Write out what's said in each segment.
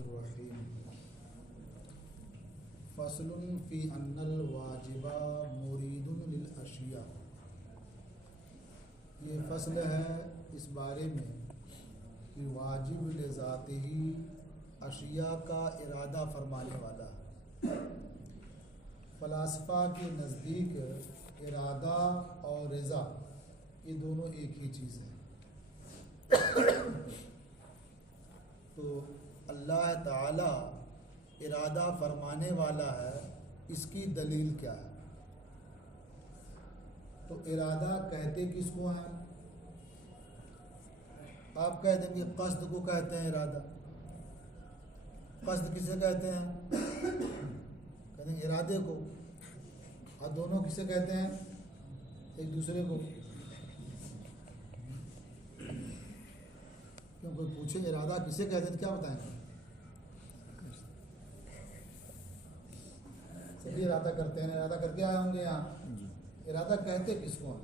बिस्मिल्लाहिर्रहमानिर्रहीम। फ़स्लुन फ़ी अन्नल वाजिबा मुरीदुन लिल अशिया। ये फ़स्ल है इस बारे में कि वाजिब लिज़ातिही अशिया का इरादा फरमाने वाला है। फ़लासफ़ा के नज़दीक इरादा और रज़ा ये दोनों एक ही चीज़ है। तो अल्लाह ताला इरादा फरमाने वाला है, इसकी दलील क्या है? तो इरादा कहते किसको हैं? आप कह देंगे कस्द को कहते हैं इरादा। कस्द किसे कहते हैं? कहते हैं इरादे को। और दोनों किसे कहते हैं? एक दूसरे को। क्यों कोई पूछे इरादा किसे कहते हैं, क्या बताएंगे? सभी इरादा करते हैं, इरादा करके आए होंगे यहाँ। इरादा कहते किसको हैं?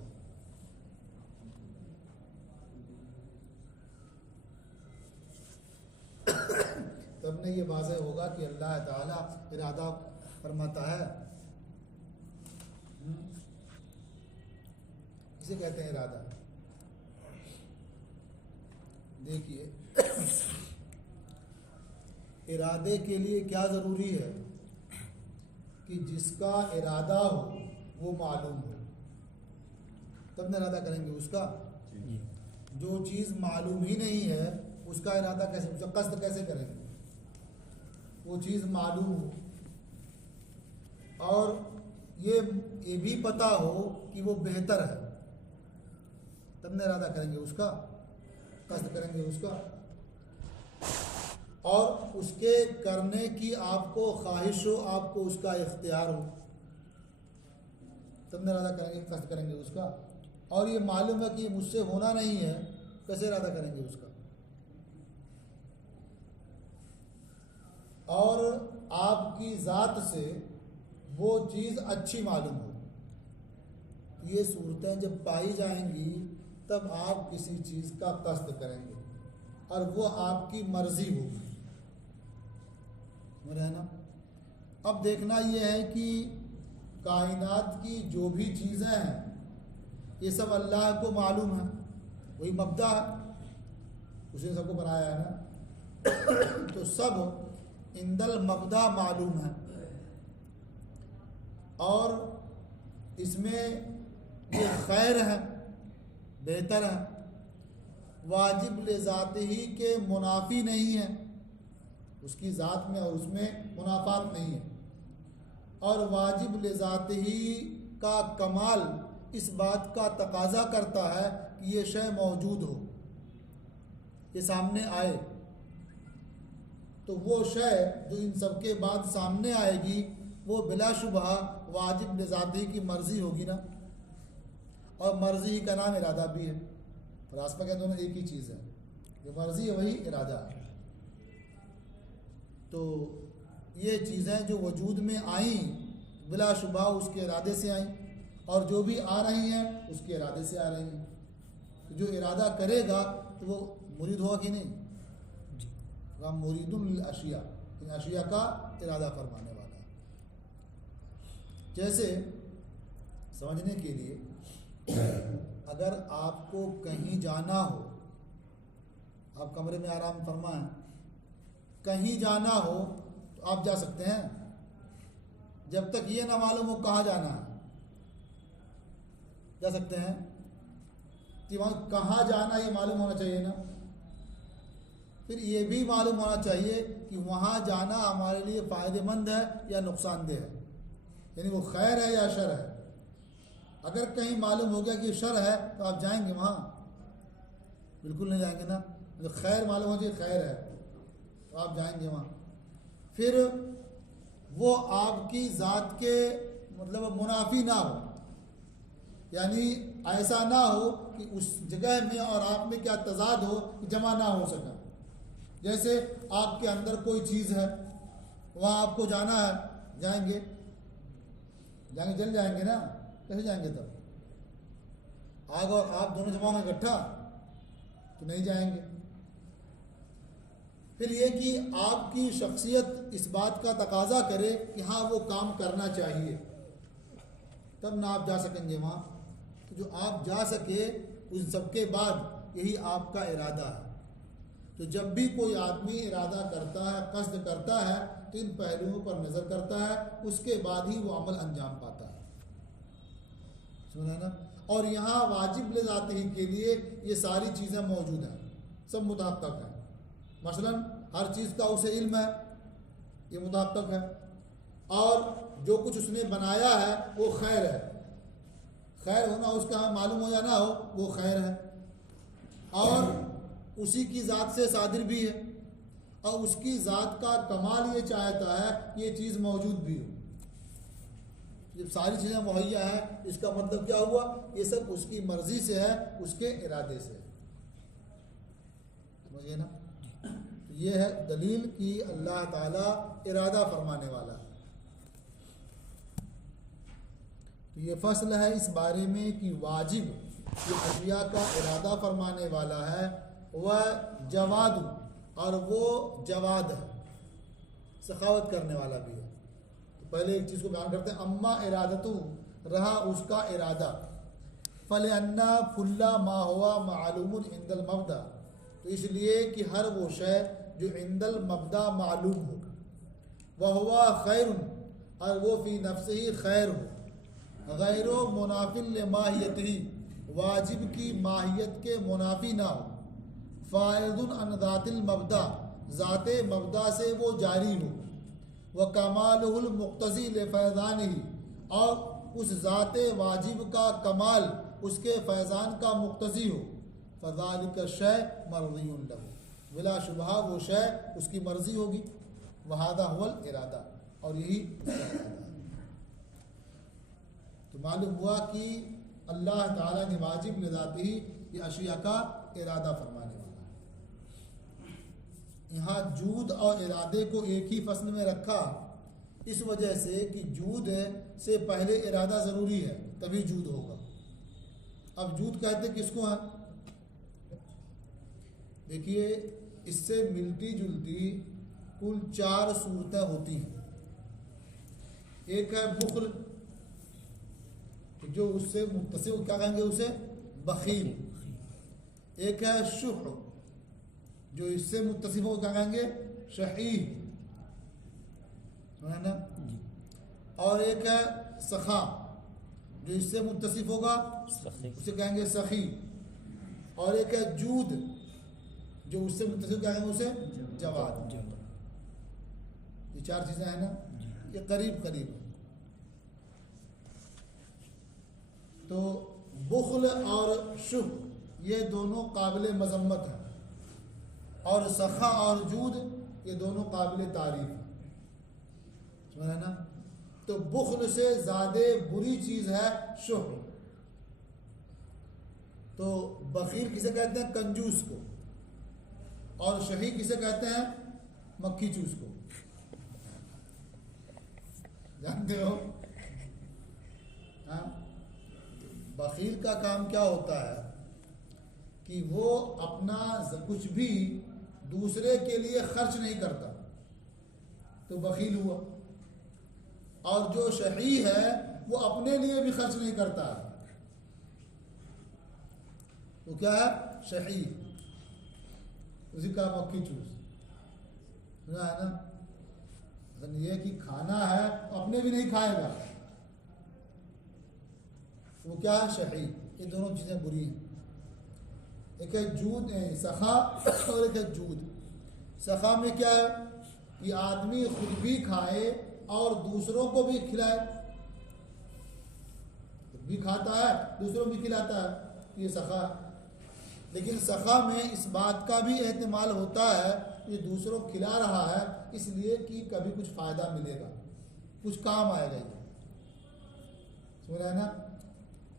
तब ने ये वाज़ेह होगा कि अल्लाह ताला इरादा फरमाता है। किसे कहते हैं इरादा? देखिए, इरादे के लिए क्या ज़रूरी है कि जिसका इरादा हो वो मालूम हो, तब न इरादा करेंगे उसका। जो चीज़ मालूम ही नहीं है उसका इरादा कैसे, उसका कस्द कैसे करेंगे? वो चीज़ मालूम हो और ये भी पता हो कि वो बेहतर है, तब न इरादा करेंगे उसका, कस्द करेंगे उसका। और उसके करने की आपको ख्वाहिश हो, आपको उसका इख्तियार हो, तब न इरादा करेंगे, कस्द करेंगे उसका। और ये मालूम है कि मुझसे होना नहीं है, कैसे इरादा करेंगे उसका? और आपकी ज़ात से वो चीज़ अच्छी मालूम हो, ये सूरतें जब पाई जाएंगी तब आप किसी चीज़ का कस्द करेंगे और वो आपकी मर्जी होगी। समझ ना? अब देखना ये है कि कायनात की जो भी चीज़ें हैं ये सब अल्लाह को मालूम है, वही मब्दा है, उसने सबको बनाया है ना। तो सब इंदल मब्दा मालूम है और इसमें ये खैर है, बेहतर है, वाजिब ले ज़ात ही के मुनाफी नहीं है, उसकी ज़ात में और उसमें मुनाफात नहीं है। और वाजिब ले ज़ात ही का कमाल इस बात का तकाजा करता है कि ये शय मौजूद हो, ये सामने आए। तो वो शय जो इन सब के बाद सामने आएगी वो बिलाशुबहा वाजिब ले ज़ात ही की मर्जी होगी ना। और मर्जी ही का नाम इरादा भी है। फलसफा के दोनों एक ही चीज़ है, जो मर्जी है वही इरादा है। तो ये चीज़ें जो वजूद में आई बिलाशुबहा उसके इरादे से आई, और जो भी आ रही हैं उसके इरादे से आ रही हैं। तो जो इरादा करेगा तो वो मुरीद होगा कि नहीं? वह मुरीदुन लिल अशिया, इन अशिया का इरादा फरमाने वाला है। जैसे समझने के लिए, अगर आपको कहीं जाना हो, आप कमरे में आराम फरमाएं, कहीं जाना हो तो आप जा सकते हैं जब तक ये ना मालूम हो कहाँ जाना है। जा सकते हैं कि वहाँ कहाँ जाना ये मालूम होना चाहिए ना। फिर ये भी मालूम होना चाहिए कि वहाँ जाना हमारे लिए फ़ायदेमंद है या नुकसानदेह है, यानी वो खैर है या शर है। अगर कहीं मालूम हो गया कि शर है तो आप जाएंगे वहाँ? बिल्कुल नहीं जाएंगे ना। जो खैर मालूम हो जाए खैर है तो आप जाएंगे वहाँ। फिर वो आपकी ज़ात के मतलब मुनाफी ना हो, यानी ऐसा ना हो कि उस जगह में और आप में क्या तजाद हो कि जमा ना हो सका। जैसे आपके अंदर कोई चीज़ है, वहाँ आपको जाना है, जाएंगे? जाएंगे, चल जाएंगे ना। कैसे जाएंगे? तब आग और आप दोनों जमा होंगे इकट्ठा तो नहीं जाएंगे। फिर ये कि आपकी शख्सियत इस बात का तकाजा करे कि हाँ वो काम करना चाहिए, तब ना आप जा सकेंगे वहाँ। तो जो आप जा सके उन सबके बाद यही आपका इरादा है। तो जब भी कोई आदमी इरादा करता है, कस्द करता है, तो इन पहलुओं पर नज़र करता है, उसके बाद ही वो अमल अंजाम पाता है। सुना ना। और यहाँ वाजिब ले जाते ही के लिए ये सारी चीज़ें मौजूद हैं, सब मुताबिक हैं। मसलन हर चीज़ का उसे इल्म है, ये मुताबिक है, और जो कुछ उसने बनाया है वो खैर है, खैर होना उसका मालूम हो या ना हो वो खैर है, और उसी की ज़ात से सादिर भी है, और उसकी ज़ात का कमाल ये चाहता है कि ये चीज़ मौजूद भी हो। जब सारी चीज़ें मुहैया है, इसका मतलब क्या हुआ, ये सब उसकी मर्ज़ी से है, उसके इरादे से है। समझिए ना। ये है दलील कि अल्लाह ताला इरादा फरमाने वाला है। तो ये फसल है इस बारे में कि वाजिब जो अशिया का इरादा फरमाने वाला है वह जवाद, और वो जवाद है, सखावत करने वाला भी है। तो पहले एक चीज़ को बयान करते हैं, अम्मा इरादतु, रहा उसका इरादा, फल अन्ना फुल्ला मा हुआ मालूमुन इंदल मबदा, तो इसलिए कि हर वो शय जो इंदल मबदा मालूम हो, वह हुआ खैरुन, और वो फी नफ्स ही खैर हो, गैरो मुनाफिल माहियत ही, वाजिब की माहियत के मुनाफी ना हो, फ़ायदुन अन ज़ातिल मबदा, ज़ाते मबदा से वो जारी हो, व कमालुल मुक्तज़ी ले फैज़ान ही, और उस ज़ाते वाजिब का कमाल उसके फैज़ान का मुक्तज़ी हो, फ़ज़ालिक शय मर्ज़ियुन लहू, बिला शुबहा वो शय उसकी मर्ज़ी होगी, वहादा हुवल इरादा, और यही इरादा है। तो मालूम हुआ कि अल्लाह ताला ने वाजिब लिज़ाती ही ये अशिया का इरादा फरमाने वाला है। यहाँ जूद और इरादे को एक ही फसल में रखा इस वजह से कि जूद से पहले इरादा ज़रूरी है, तभी जूद होगा। अब जूद कहते किसको है? देखिए, इससे मिलती जुलती कुल 4 सूरतें होती हैं। एक है बुख्ल, जो उससे मुत्तसिल, क्या कहेंगे उसे, बखील। एक है शुह, जो इससे मुत्तसिफ हो, क्या कहेंगे, शही, सुना ना। और एक है सखा, जो इससे मुत्तसिफ होगा उसे कहेंगे सखी। और एक है जूद, जो उससे मुत्तसिफ, क्या कहेंगे उसे, जवाद। ये 4 चीजें हैं ना, ये करीब करीब है। तो बुख्ल और शुह ये दोनों काबिल मजम्मत हैं, और सखा और जूद ये दोनों काबिल तारीफ हैं, समझ ना। तो बुख्ल से ज़्यादा बुरी चीज़ है शुह। तो बखील किसे कहते हैं? कंजूस को। और शही किसे कहते हैं? मक्खी चूस को। जानते हो? हाँ, बखील का काम क्या होता है कि वो अपना कुछ भी दूसरे के लिए खर्च नहीं करता, तो बखील हुआ। और जो शही है वो अपने लिए भी खर्च नहीं करता है, तो क्या है? शही। उसी का मक्खी चूस, सुना है ना। ये कि खाना है अपने भी नहीं खाएगा, वो क्या है? शही। ये दोनों चीज़ें बुरी हैं। एक है जूद, सखा, और एक है जूद। सखा में क्या है कि आदमी खुद भी खाए और दूसरों को भी खिलाए, खुद भी खाता है दूसरों को भी खिलाता है, ये सखा। लेकिन सखा में इस बात का भी एहतिमाल होता है कि दूसरों को खिला रहा है इसलिए कि कभी कुछ फ़ायदा मिलेगा, कुछ काम आएगा, ये समझ रहे हैं ना,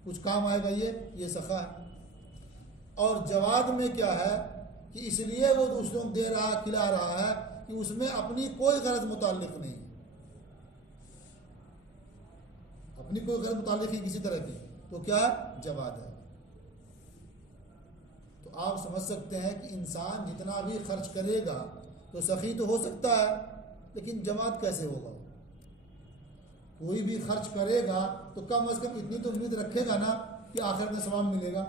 कुछ काम आएगा, ये सखा है। और जवाद में क्या है कि इसलिए वो दूसरों को दे रहा, खिला रहा है कि उसमें अपनी कोई गरज मुताल्लिक नहीं, अपनी कोई गरज मुताल्लिक नहीं किसी तरह की, तो क्या जवाद है। तो आप समझ सकते हैं कि इंसान जितना भी खर्च करेगा तो सखी तो हो सकता है, लेकिन जमात कैसे होगा? कोई भी खर्च करेगा तो कम अज़ कम इतनी तो उम्मीद रखेगा ना कि आखिरत में सवाब मिलेगा।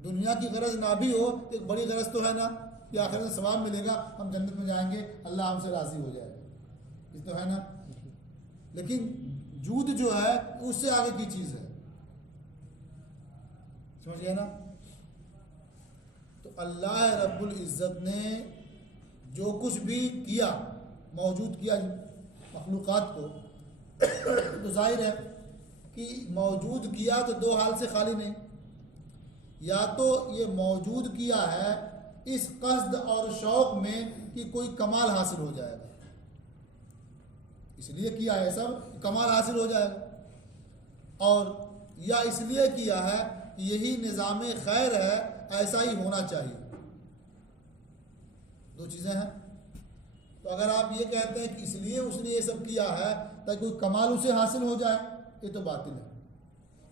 दुनिया की गरज ना भी हो, एक बड़ी गरज तो है ना कि आखिरत में सवाब मिलेगा, हम जन्नत में जाएंगे, अल्लाह हमसे राज़ी हो जाएगा, ये तो है ना। लेकिन जूद जो है उससे आगे की चीज़ है, समझ गए ना। तो अल्लाह रब्बुल इज़्ज़त ने जो कुछ भी किया, मौजूद किया मखलूक़ात को, तो जाहिर है कि मौजूद किया तो दो हाल से खाली नहीं। या तो ये मौजूद किया है इस क़स्द और शौक़ में कि कोई कमाल हासिल हो जाएगा, इसलिए किया है सब कमाल हासिल हो जाएगा, और या इसलिए किया है कि यही निज़ाम खैर है, ऐसा ही होना चाहिए। दो चीज़ें हैं। तो अगर आप ये कहते हैं कि इसलिए उसने ये सब किया है ताकि कोई कमाल उसे हासिल हो जाए, ये तो बातिल है।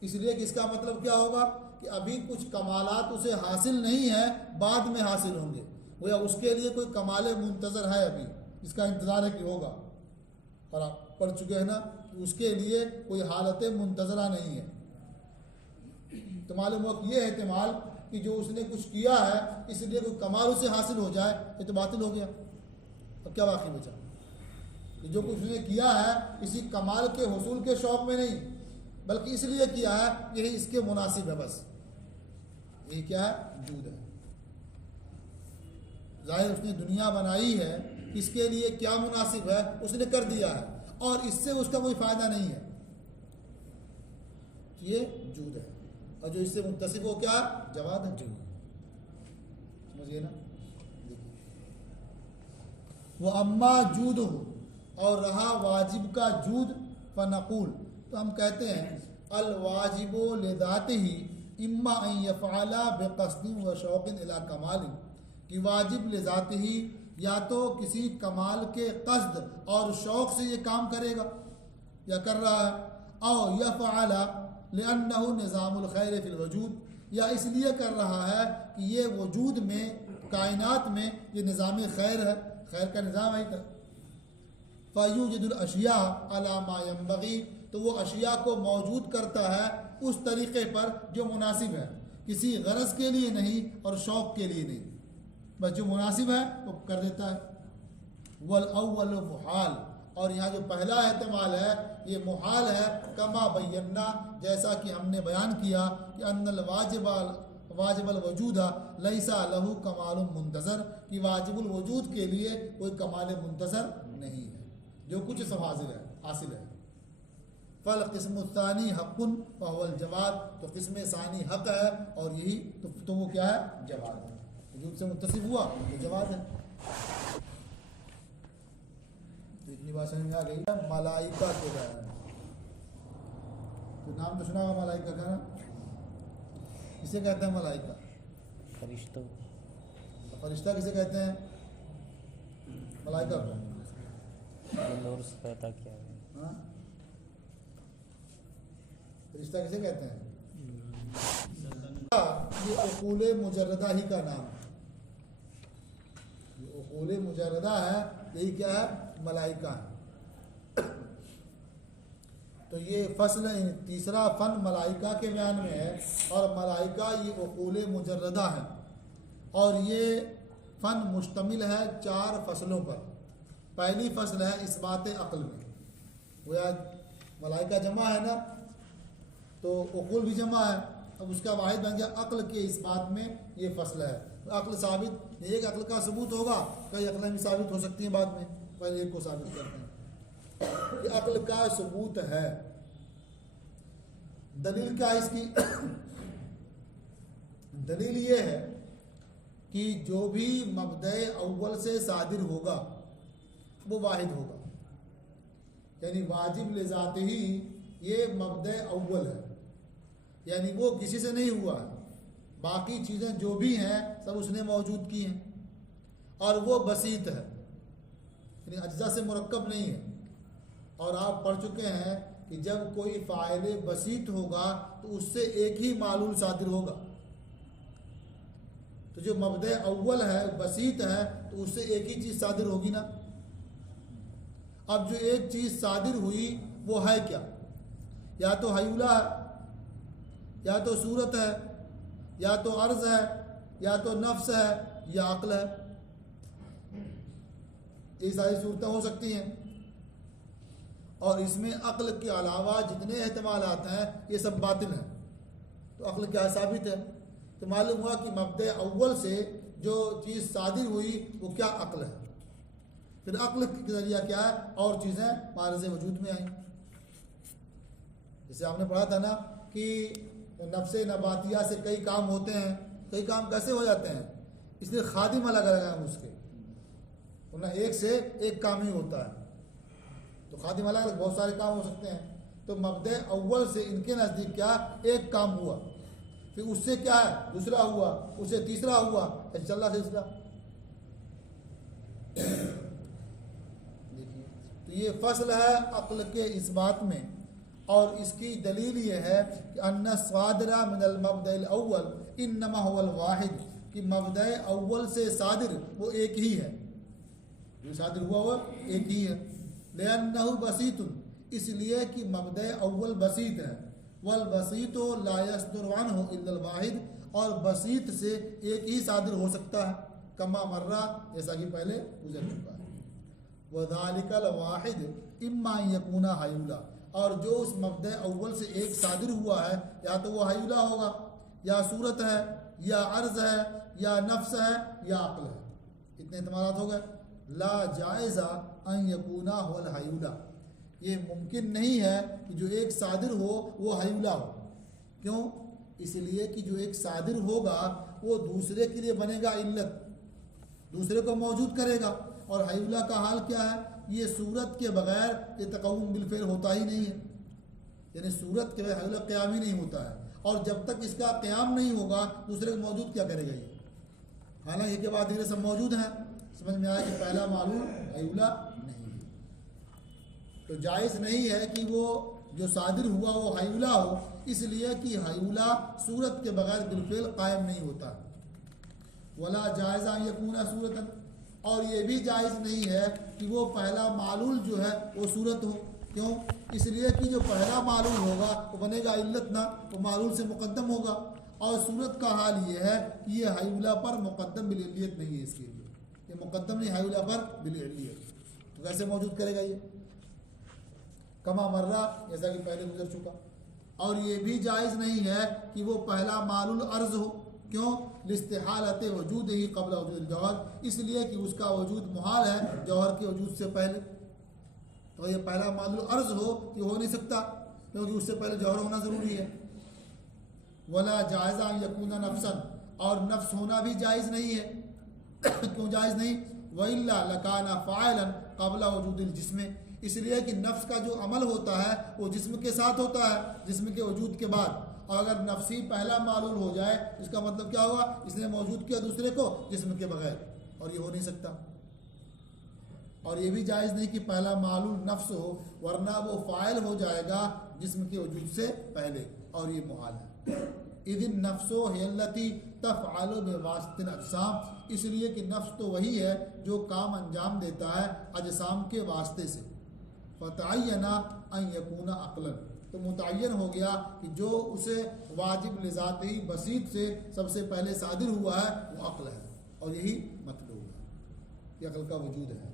इसलिए कि इसका मतलब क्या होगा कि अभी कुछ कमालात उसे हासिल नहीं है, बाद में हासिल होंगे, या उसके लिए कोई कमाल मुंतज़र है अभी, इसका इंतज़ार है कि होगा। और आप पढ़ चुके हैं ना, उसके लिए कोई हालत मुंतज़रा नहीं है। तो मालूम हो कि ये एहतिमाल कि जो उसने कुछ किया है इसलिए कोई कमाल उसे हासिल हो जाए, ये तो बातिल हो गया। अब क्या बाकी बचा? कि जो कुछ उसने किया है इसी कमाल के हुसूल के शौक़ में नहीं, बल्कि इसलिए किया है यही इसके मुनासिब है, बस यही क्या है? जूद है। जाहिर उसने दुनिया बनाई है, इसके लिए क्या मुनासिब है उसने कर दिया है, और इससे उसका कोई फ़ायदा नहीं है, ये जूद है। और जो इससे मुत्तसिफ हो क्या? जवाद है, समझिए ना। वो अम्मा जूद हो, और रहा वाजिब का जूद, फ़नक़ूल, तो हम कहते हैं अल वाजिबो लिज़ातिही इम्मा अन यफ़अला बिक़स्दिन व शौक़िन इला कमालिन, कि वाजिब लिज़ातिही या तो किसी कमाल के क़स्द और शौक़ से ये काम करेगा या कर रहा है, और यफ़अला लिअन्नहु निज़ामुल खैर फ़िल वजूद, या इसलिए कर रहा है कि ये वजूद में, कायनात में ये निज़ाम खैर है, खैर का निज़ाम है। फ़यूजिदुल अशिया अला मा यंबग़ी, तो वो अशिया को मौजूद करता है उस तरीक़े पर जो मुनासिब है, किसी गरज़ के लिए नहीं और शौक़ के लिए नहीं, बस जो मुनासिब है वो कर देता है। वल अव्वल मुहाल, और यहाँ जो पहला एहतमाल है ये मुहाल है, कमा बयन्ना, जैसा कि हमने बयान किया कि अन्नल वाजिबल वजूदा लैसा लहू कमालुम मुंतज़र, कि वाजिबुल वजूद के लिए कोई कमाल मुंतज़र नहीं है, जो कुछ सब हासिल है। फल किस्म सानी हक़ुन फ़हुवल जवाद, तो किस्म सानी हक़ है और यही तो वो क्या है? जवाद है। वजूद से मुत्तसिफ हुआ तो जवाद है। तो इतनी बात समझ में आ गई। मलाइका के बारे में तो नाम तो सुना होगा मलाइका का ना, किसे कहते हैं मलाइका? फरिश्तों। फरिश्ता किसे कहते हैं? मलाइका को। नूर से पैदा किया है। हाँ, फरिश्ता किसे कहते हैं? ये उक़ूल मुजर्रदा ही का नाम है, ये उक़ूल मुजर्रदा है, यही क्या है? मलाइका है। तो ये फसल तीसरा फ़न मलाइका के बयान में है, और मलाइका ये उक़ूल मुजर्रदा है, और ये फ़न मुश्तमिल है 4 फसलों पर। पहली फसल है इस्बात अक़ल में, वो याद मलाइका जमा है ना, तो उक़ूल भी जमा है, अब उसका वाहिद बन गया अक़ल के इस बात में ये फसल है। अक़ल साबित, एक अक़ल का सबूत होगा, कई अक़लें भी साबित हो सकती हैं बाद में, पहले एक को साबित करते हैं कि अक़ल का सबूत है। दलील क्या है इसकी? दलील ये है कि जो भी मबदए अव्वल से सादिर होगा वो वाहिद होगा, यानी वाजिब लिज़ातिही ये मबदए अव्वल है, यानी वो किसी से नहीं हुआ है, बाकी चीज़ें जो भी हैं सब उसने मौजूद की हैं, और वो बसीत है, यानी अज्जा से मुरक्कब नहीं है। और आप पढ़ चुके हैं कि जब कोई फ़ाइल बसीत होगा तो उससे एक ही मालूल सादिर होगा। तो जो मबदे अव्वल है बसीत है, तो उससे एक ही चीज़ सादिर होगी ना। अब जो एक चीज़ सादिर हुई वो है क्या? या तो हयूला है, या तो सूरत है, या तो अर्ज है, या तो नफ्स है, या अक्ल है। ये सारी सूरतें हो सकती हैं। और इसमें अक्ल के अलावा जितने एहतमालात हैं ये सब बातिल हैं। तो अक्ल क्या साबित है? तो मालूम हुआ कि मब्दे अव्वल से जो चीज़ सादिर हुई वो क्या अक्ल है। फिर अक्ल के जरिया क्या है? और चीज़ें मारज़ वजूद में आई। जैसे आपने पढ़ा था ना कि नफ्से नबातिया से कई काम होते हैं। कई काम कैसे हो जाते हैं? इसलिए खादिम अलग अलग हैं उसके, वरना एक से एक काम ही होता है। तो खादिम अलग अलग बहुत सारे काम हो सकते हैं। तो मब्दे अव्वल से इनके नज़दीक क्या? एक काम हुआ, फिर उससे क्या है? दूसरा हुआ, उससे तीसरा हुआ, ऐसे चल रहा सिलसिला। देखिए, तो ये फसल है अक्ल के इस बात में। और इसकी दलील ये है कि अन्ना सादरा मिनल मब्दल अव्वल इन्नमा हुवल वाहिद, कि मब्दे अव्वल से सादिर वो एक ही है। जो सादिर हुआ वो एक ही है। लिअन्नहु बसीतुन, इसलिए कि मब्दे अव्वल बसीत है। वल बसीतो ला यस्दुरु अन्हु इल्लल वाहिद, और बसीत से एक ही सादिर हो सकता है। कमा मर्रा, जैसा कि पहले गुजर चुका है। वज़ालिकल वाहिद इम्मा यकूना हयूला, और जो उस मब्दे अव्वल से एक सादिर हुआ है, या तो वो हयूला होगा, या सूरत है, या अर्ज है, या नफ्स है, या अक्ल है। इतने इत्मालात हो गए। ला जायज़ा अन यकूना हुवल हयूला, ये मुमकिन नहीं है कि जो एक सादिर हो वो हयूला हो। क्यों? इसलिए कि जो एक सादिर होगा वो दूसरे के लिए बनेगा इल्लत, दूसरे को मौजूद करेगा। और हयूला का हाल क्या है? ये सूरत के बगैर ये तक़व्वुम बिलफ़िल होता ही नहीं है। यानी सूरत के बगैर हयूला क़याम ही नहीं होता है। और जब तक इसका क़याम नहीं होगा दूसरे को मौजूद क्या करेगा ये? हालांकि के बाद धीरे सब मौजूद हैं। समझ में आया कि पहला मालूम हयूला नहीं है। तो जायज़ नहीं है कि वो जो सादिर हुआ वो हयूला हो, इसलिए कि हयूला सूरत के बगैर बिलफ़िल कायम नहीं होता। वला जायज़ा यकूना सूरतन, और ये भी जायज़ नहीं है कि वो पहला मालूल जो है वो सूरत हो। क्यों? इसलिए कि जो पहला मालूल होगा वो बनेगा इल्लत ना, वो मालूल से मुक़द्दम होगा। और सूरत का हाल ये है कि ये हयूला पर मुक़द्दम बिल-इल्लियत नहीं है। इसके लिए ये मुक़द्दम नहीं हयूला पर बिल-इल्लियत, तो कैसे मौजूद करेगा ये? कमा मर्रा, जैसा कि पहले गुजर चुका। और ये भी जायज़ नहीं है कि वो पहला मालूल अर्ज हो। क्यों? लिस्तिहालत वजूद ही क़ब्ल वजूद जौहर, इसलिए कि उसका वजूद मुहाल है जौहर के वजूद से पहले। तो ये पहला मालूल अर्ज हो ये हो नहीं सकता, क्योंकि उससे पहले जौहर होना ज़रूरी है। वला जायज़ा यकूना नफ्सन, और नफ्स होना भी जायज़ नहीं है। क्यों जायज़ नहीं? वइल्ला लकाना फ़ाइलन क़ब्ल वजूदिल जिस्म, इसलिए कि नफ्स का जो अमल होता है वो जिस्म के साथ होता है, जिस्म के वजूद के बाद। और अगर नफ्सी पहला मालूल हो जाए इसका मतलब क्या होगा? इसने मौजूद किया दूसरे को जिस्म के बगैर, और ये हो नहीं सकता। और ये भी जायज़ नहीं कि पहला मालूल नफ्स हो, वरना वो फ़ाइल हो जाएगा जिस्म के वजूद से पहले, और ये मुहाल है। इदिन नफ्सो हियल्लती तफ़अलु बिवासितिल अजसाम, इसलिए कि नफ्स तो वही है जो काम अंजाम देता है अजसाम के वास्ते से। फ़तअय्यना अन यकूना अक़लन, तो मुतय्यन हो गया कि जो उसे वाजिब लिज़ाती बसीत से सबसे पहले सादिर हुआ है वो अक्ल है। और यही मतलब है कि अक्ल का वजूद है।